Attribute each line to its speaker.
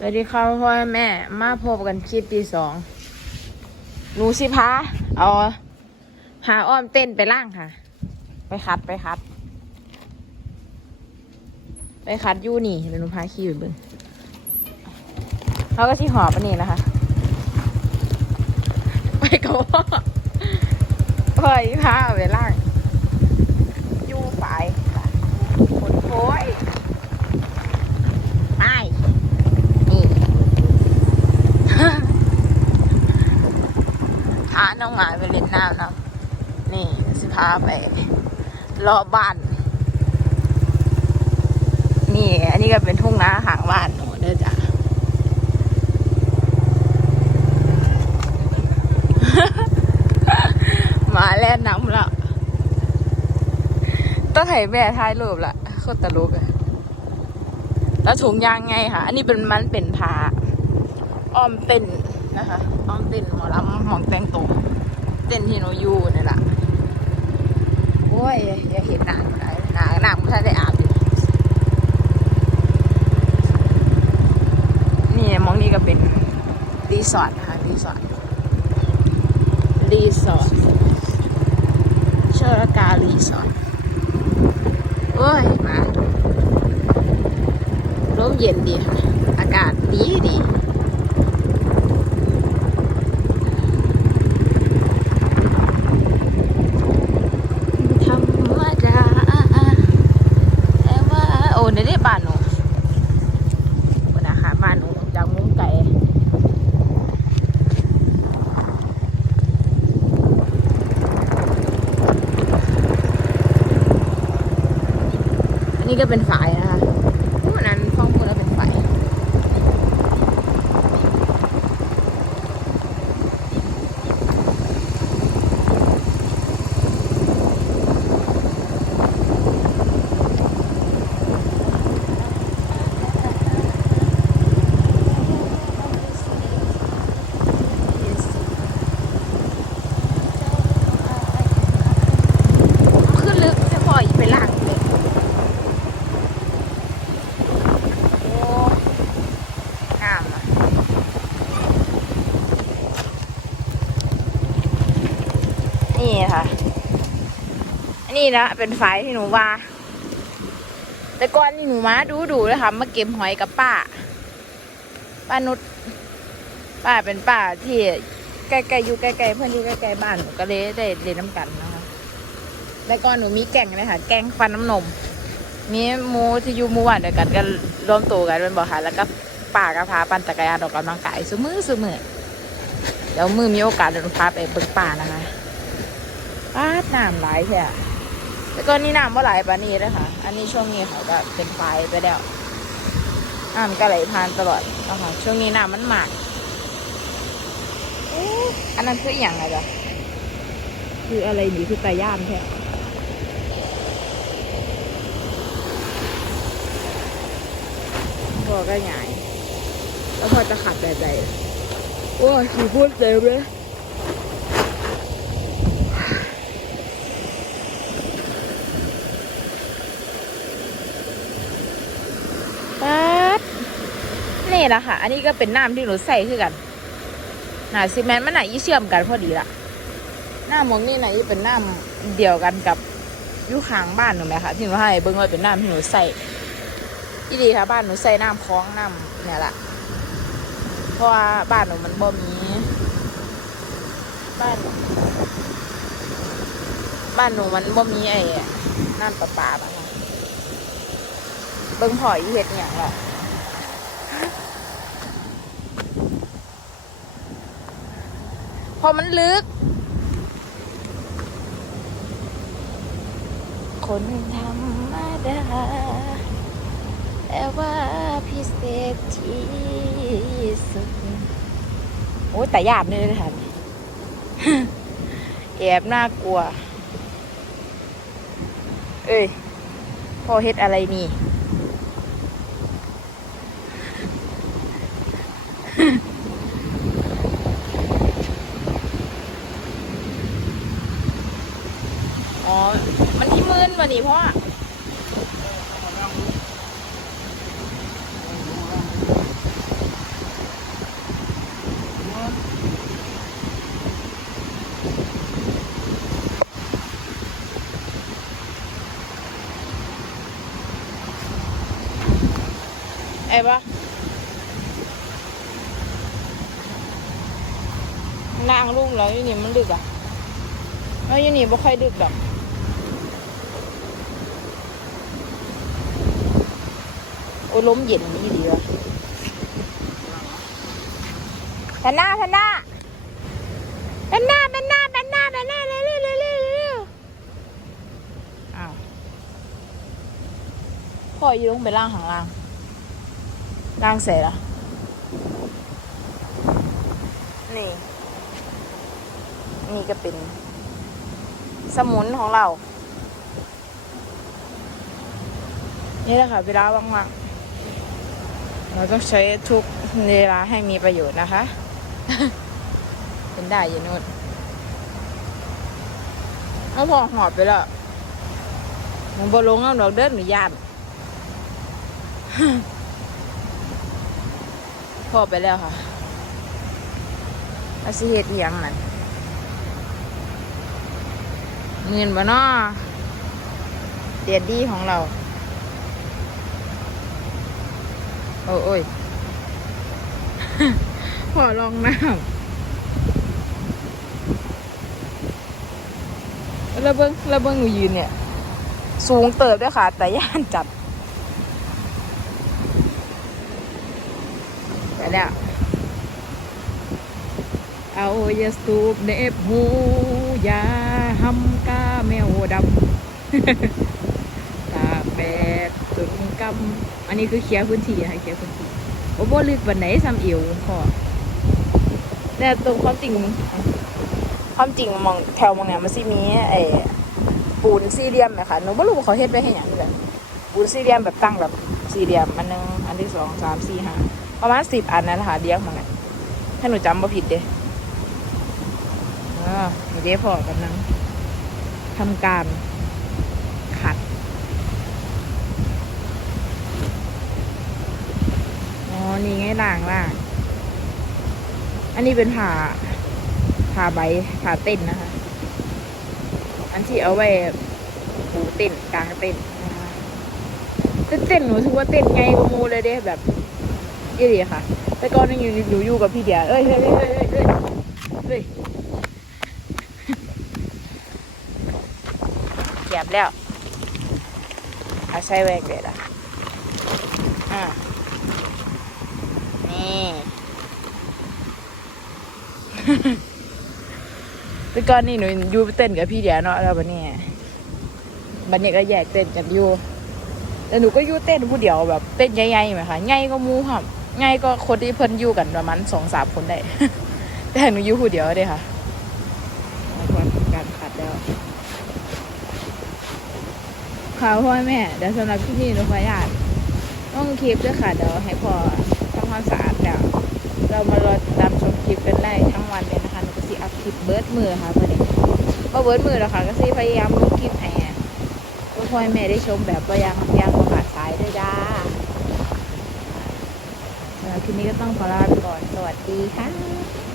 Speaker 1: สวัสดีค่ะพ่อแม่ มาพบกันคลิปที่สองหนูสิพาเอาหาอ้อมเต้นไปล่างค่ะ ไปคัดไปคัด ไปคัดยู่นี่เดี๋ยวหนูพาขี่ไปเบิ่งเขาก็ที่หอบอันนี้นะคะ ไปกับพ่อพ่อพาไปล่างอยู่ฝ่ายค่ะคนโค้ยไป นี่ พาน้องหมาไปเล่นน้ำนะนี่สิพาไปรอบบ้าน นี่ อันนี้ก็เป็นทุ่งนาห่างบ้านหนูเด้อจ้ะหมาแล่นน้ำล้วต้องให้แม่ถ่ายรูปละโคตรตลกอะแล้วถุงยางไงค่ะ อันนี้เป็นมันเป็นผ้าอ้อมเต้น นะคะอ้อมเต้นหมอลำหมองแต่งตัวเต้นที่หนูอยู่นี่แหละโอ้ยอย่าเห็นหนังไหนหนังหนังไม่ได้อาบอยู่นี่มองนี่ก็เป็นรีสอร์ทค่ะรีสอร์ทรีสอร์ทเชอร์การีสอร์ทโอ้ยมาลมเย็นดีค่ะอากาศดีดี ธรรมดาแต่ว่า โอ้ในนี้บ้านหนูคุณนะคะบ้านหนูจากมุ้งไก่อั นี่ก็เป็นฝายนะคะอู้อันนั้นฟ้องพูดแล้วเป็นฝายขึ้นลึกจะพออีกไปล่างเลย โอ้งามนะนี่ค่ะ อั นนี้นะเป็นไฟที่หนูว่า แต่ก่อนนี่หนูมาดูดูเลยค่ะมาเก็บหอยกับป้า ป้านุชป้าเป็นป้าที่ใกล้ๆอยู่ใกล้ๆเพื่อนอยู่ใกล้ๆบ้านหนูก็เลยได้เรียนน้ำกันนะคะแต่ก่อนหนูมีแก่งเลยค่ะ แกงฟันน้ำนม มีมูที่อยู่มู่บ้านเดียวกันก็รวมตัวกันเป็นบ่ค่ะแล้วก็ป่าก็พาปั่นจักรยานออกกำลังกายซุมือซุมือเดี๋ยวมือมีโอกาสเดี๋ยวหนูพาไปเบิ่งป่านะคะป้าน้ำไหลายแท้ แต่ก็นี่น้ำว่าไหลปานนี้เลยค่ะอันนี้ช่วงนี้เขาก็เป็นไฟไปแล้วน้ำก็ไหลผ่านตลอดนะคะช่วงนี้น้ำมันหมากเอ๊ะอันนั้นคืออหย่างไรจ๊ะคืออะไรนี่คือตาย่านแท้พอก็หงายแล้วพอจะขับแบบใจโอ้ยขี่พูดเต็มเลยป๊าดนี่ แหละค่ะ อันนี้ก็เป็นน้ำที่หนูใส่คือกันหนาซีเมนต์มันหนายี่เชื่อมกันพอดีละน้ำมองนี่หนายี่เป็นน้ำเดียวกันกับอยุค้างบ้านหนูไหมคะที่หนูให้เบิ้งไว้เป็นน้ำที่หนูใส่อีดีค่ะ บ้านหนูใส่น้ำคล้องน้ำเนี่ยแหละเพราะว่าบ้านหนูมันบ่มีบ้าน บ้านหนูมันบ่มีไอ้น้ำประปาอะค่ะเบิ่งหอยเห็ดอหย่างหรอก พอมันลึก คนธรรมดา แต่ว่าพิเศษที่สุด โอ้ยแต่ยามเลยนะคะแอบน่ากลัว เอ้ยพ่อเฮ็ดอะไรนี่ ตัวนี้พ่อไอ้บ้านางรุ่งแล้วยู่นี่มันดึกอะแล้วยู่นี่ไม่ค่อยดึกแบบ โอ้ยล้มเย็นนี่ดีวะแพนด้าแพนด้าแพนด้าแพนด้าแพนด้าแพนด้าเร็วเร็วเร็วเร็วเร็วอ้าวพ่ออยู่ลงไปล่างข้างล่างล่างเสร็จละนี่ นี่ก็เป็น สมุนของเรา นี่แหละค่ะเวลาว่างๆ เราต้องใช้ทุกเวลาให้มีประโยชน์นะคะ เป็นได้อยินุดเอาพอหอบไปแล้วมันบลงเอาดอกเดินหรือย่านพอไปแล้วค่ะอาสิเหตุยังนั่นเงินบ่นอเดียดดีของเรา โอ้ยขอลองน้ำแล้วเบิ้งแล้วเบิงหนูยืนเนี่ย สูงเติบด้วยค่ะ แต่ย่านจัดไปแล้วเอาอย่าสูบเนบหูอย่าหำกาแมวดำ จนกำอันนี้คือเคลียร์พื้นที่นะคะเคลียร์พื้นที่โอ้โบลึกวันไหนซ้ำเอวพอแต่ตรงความจริง ความจริงมองแถวมองเนี่ยมันสิมีไอ้ปูนสี่เหลี่ยมนะคะหนูไม่รู้ว่าเขาเฮ็ดไว้ให้หยังนี่แหละปูนสี่เหลี่ยมแบบตั้งแบบสี่เหลี่ยมอันหนึงอันที่สองสามสี่ห้าประมาณสิบอันนั่นแหละค่ะเดียงมองเนี่ยถ้าหนูจำไม่ผิดเด้อ่าเดี๋ยวพอกำลังทำการขัด อ๋อ นี่ไง ล่างล่าง อันนี้เป็นผ่าผ่าใบผ่าเต้นนะคะ อันที่เอาไว้ปูเต้นกลางเต้นนะคะแต่เต้นหนูถือว่าเต้นไงกว่าโมเลยเด้แบบยี่ดีค่ะ แต่ก่อนนึงอยู่หนูอยู่กับพี่เดียเอ้ยเฮ้ยเฮ้ยเฮ้ยเฮ้ยเฮ้ยเฮ้ยเก็บแล้วเอาใช้แวกเลยละอ่า นี่ แต่ก่อนนี่หนูอยู่เต้นกับพี่เดียเนาะแล้วบันนี้บันนี้ก็แยกเต้นกันอยู่แต่หนูก็อยู่เต้นผู้เดียวแบบเต้นใหญ่ๆไหมคะใหญ่ก็หมูค่ะใหญ่ก็คนที่เพิ่นอยู่กันประมาณสองสามคนได้ แต่หนูอยู่ผู้เดียวเด้ค่ะแล้วก็ทำการขัดแล้วค่ะพ่อแม่เดี๋ยวสำหรับที่นี่หนูขออนุญาตต้องคลิปด้วยค่ะเดี๋ยวให้พอทำความสะอาดแล้วเรามารอติดตามชม เบิร์ดมือค่ะวันนี้ก็เบิร์ดมือแล้วค่ะ ก็สิพยายามลงคลิปให้ทุกพ่อแม่ได้ชมแบบตัวอย่างยางขาดสายด้วยจ้าสำหรับคลิปนี้ก็ต้องขอลาไปก่อน สวัสดีค่ะ